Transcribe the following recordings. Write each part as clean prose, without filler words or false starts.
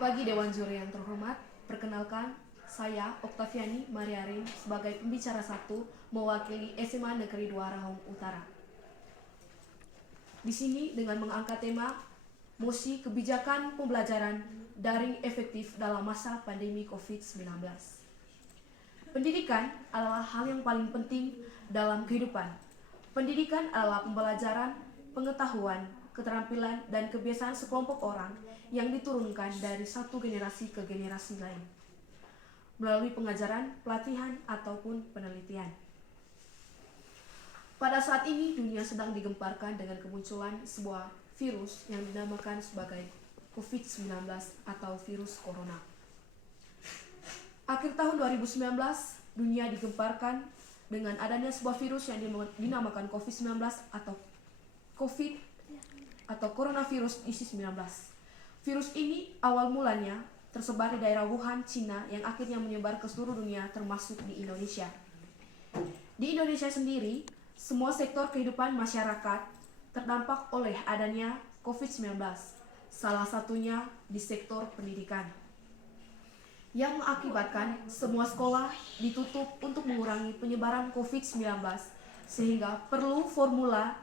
Selamat pagi Dewan Juri yang terhormat. Perkenalkan, saya Oktaviani Mariarin sebagai pembicara 1 mewakili SMA Negeri 2 Rahong Utara. Di sini dengan mengangkat tema Mosi Kebijakan Pembelajaran Daring Efektif dalam Masa Pandemi COVID-19. Pendidikan adalah hal yang paling penting dalam kehidupan. Pendidikan adalah pembelajaran, pengetahuan, keterampilan, dan kebiasaan sekelompok orang yang diturunkan dari satu generasi ke generasi lain melalui pengajaran, pelatihan, ataupun penelitian. Pada saat ini dunia sedang digemparkan dengan kemunculan sebuah virus yang dinamakan sebagai COVID-19 atau virus corona. Akhir tahun 2019, dunia digemparkan dengan adanya sebuah virus yang dinamakan COVID-19 atau COVID atau coronavirus disease 19. Virus ini awal mulanya tersebar di daerah Wuhan, Cina yang akhirnya menyebar ke seluruh dunia termasuk di Indonesia. Di Indonesia sendiri, semua sektor kehidupan masyarakat terdampak oleh adanya COVID-19, salah satunya di sektor pendidikan, yang mengakibatkan semua sekolah ditutup untuk mengurangi penyebaran COVID-19 sehingga perlu formula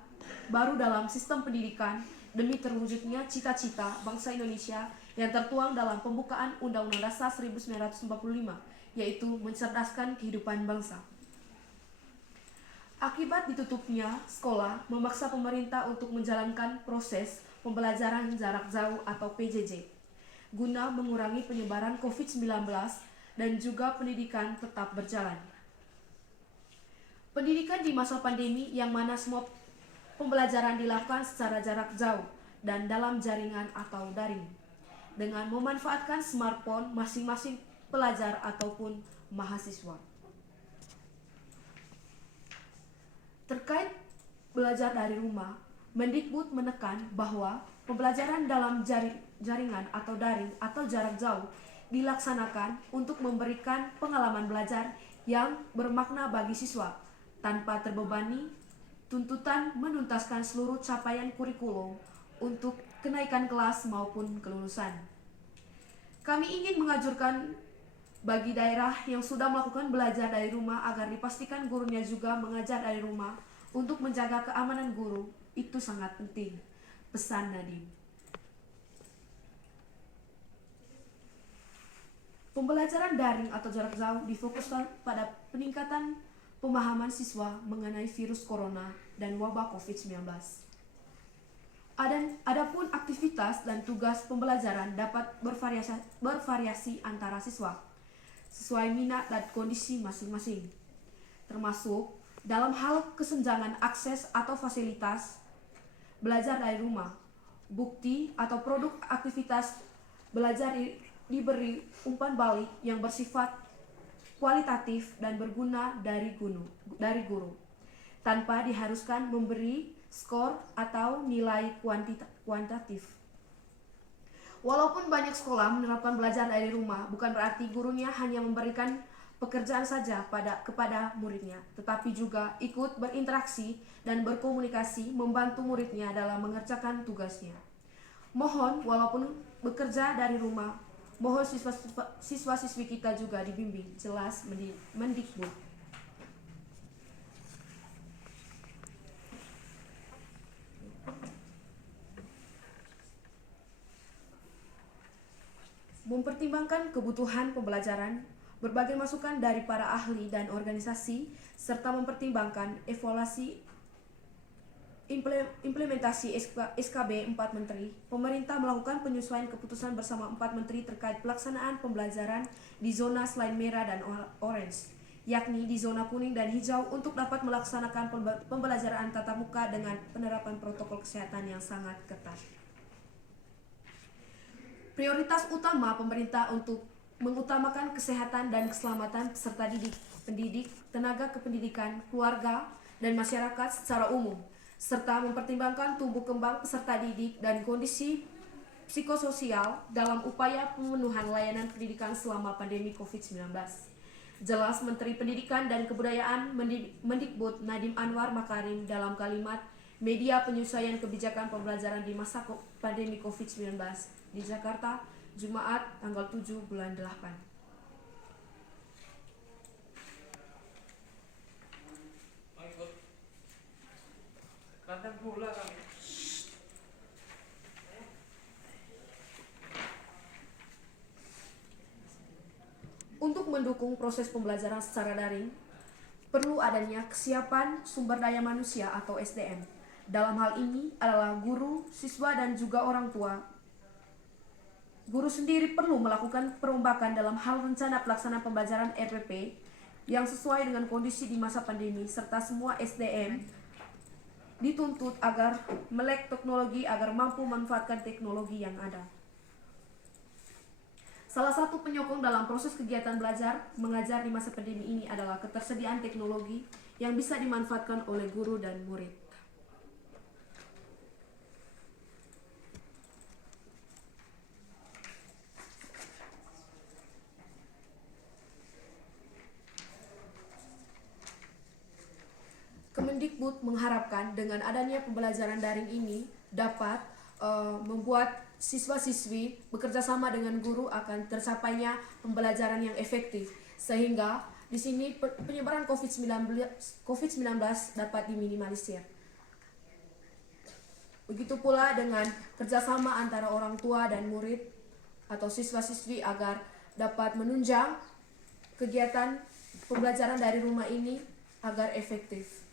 baru dalam sistem pendidikan demi terwujudnya cita-cita bangsa Indonesia yang tertuang dalam pembukaan Undang-Undang Dasar 1945, yaitu mencerdaskan kehidupan bangsa. Akibat ditutupnya sekolah memaksa pemerintah untuk menjalankan proses pembelajaran jarak jauh atau PJJ, guna mengurangi penyebaran COVID-19 dan juga pendidikan tetap berjalan. Pendidikan di masa pandemi yang mana semua pembelajaran dilakukan secara jarak jauh dan dalam jaringan atau daring dengan memanfaatkan smartphone masing-masing pelajar ataupun mahasiswa. Terkait belajar dari rumah, Mendikbud menekan bahwa pembelajaran dalam jaringan atau daring atau jarak jauh dilaksanakan untuk memberikan pengalaman belajar yang bermakna bagi siswa tanpa terbebani tuntutan menuntaskan seluruh capaian kurikulum untuk kenaikan kelas maupun kelulusan. Kami ingin menganjurkan bagi daerah yang sudah melakukan belajar dari rumah agar dipastikan gurunya juga mengajar dari rumah untuk menjaga keamanan guru. Itu sangat penting, pesan Nadiem. Pembelajaran daring atau jarak jauh difokuskan pada peningkatan pemahaman siswa mengenai virus corona dan wabah COVID-19. Adapun aktivitas dan tugas pembelajaran dapat bervariasi antara siswa, sesuai minat dan kondisi masing-masing, termasuk dalam hal kesenjangan akses atau fasilitas belajar dari rumah. Bukti atau produk aktivitas belajar diberi umpan balik yang bersifat kualitatif dan berguna dari guru, tanpa diharuskan memberi skor atau nilai kuantitatif. Walaupun banyak sekolah menerapkan belajar dari rumah, bukan berarti gurunya hanya memberikan pekerjaan saja kepada muridnya, tetapi juga ikut berinteraksi dan berkomunikasi membantu muridnya dalam mengerjakan tugasnya. Mohon walaupun bekerja dari rumah, mohon siswa-siswi kita juga dibimbing, jelas Mendikbud. Mempertimbangkan kebutuhan pembelajaran, berbagai masukan dari para ahli dan organisasi, serta mempertimbangkan evaluasi implementasi SKB 4 Menteri, pemerintah melakukan penyesuaian keputusan bersama 4 Menteri terkait pelaksanaan pembelajaran di zona selain merah dan orange, yakni di zona kuning dan hijau untuk dapat melaksanakan pembelajaran tatap muka dengan penerapan protokol kesehatan yang sangat ketat. Prioritas utama pemerintah untuk mengutamakan kesehatan dan keselamatan peserta didik, pendidik, tenaga kependidikan, keluarga, dan masyarakat secara umum, serta mempertimbangkan tumbuh kembang peserta didik dan kondisi psikososial dalam upaya pemenuhan layanan pendidikan selama pandemi COVID-19. Jelas Menteri Pendidikan dan Kebudayaan Mendikbud Nadiem Anwar Makarim dalam kalimat media penyesuaian kebijakan pembelajaran di masa pandemi COVID-19 di Jakarta Jumat tanggal 7 bulan 8. Untuk mendukung proses pembelajaran secara daring, perlu adanya kesiapan sumber daya manusia atau SDM. Dalam hal ini adalah guru, siswa, dan juga orang tua. Guru sendiri perlu melakukan perombakan dalam hal rencana pelaksanaan pembelajaran RPP yang sesuai dengan kondisi di masa pandemi, serta semua SDM dituntut agar melek teknologi agar mampu memanfaatkan teknologi yang ada. Salah satu penyokong dalam proses kegiatan belajar mengajar di masa pandemi ini adalah ketersediaan teknologi yang bisa dimanfaatkan oleh guru dan murid. Kemendikbud mengharapkan dengan adanya pembelajaran daring ini dapat membuat siswa-siswi bekerja sama dengan guru akan tercapainya pembelajaran yang efektif, sehingga di sini penyebaran COVID-19 dapat diminimalisir. Begitu pula dengan kerjasama antara orang tua dan murid atau siswa-siswi agar dapat menunjang kegiatan pembelajaran dari rumah ini agar efektif.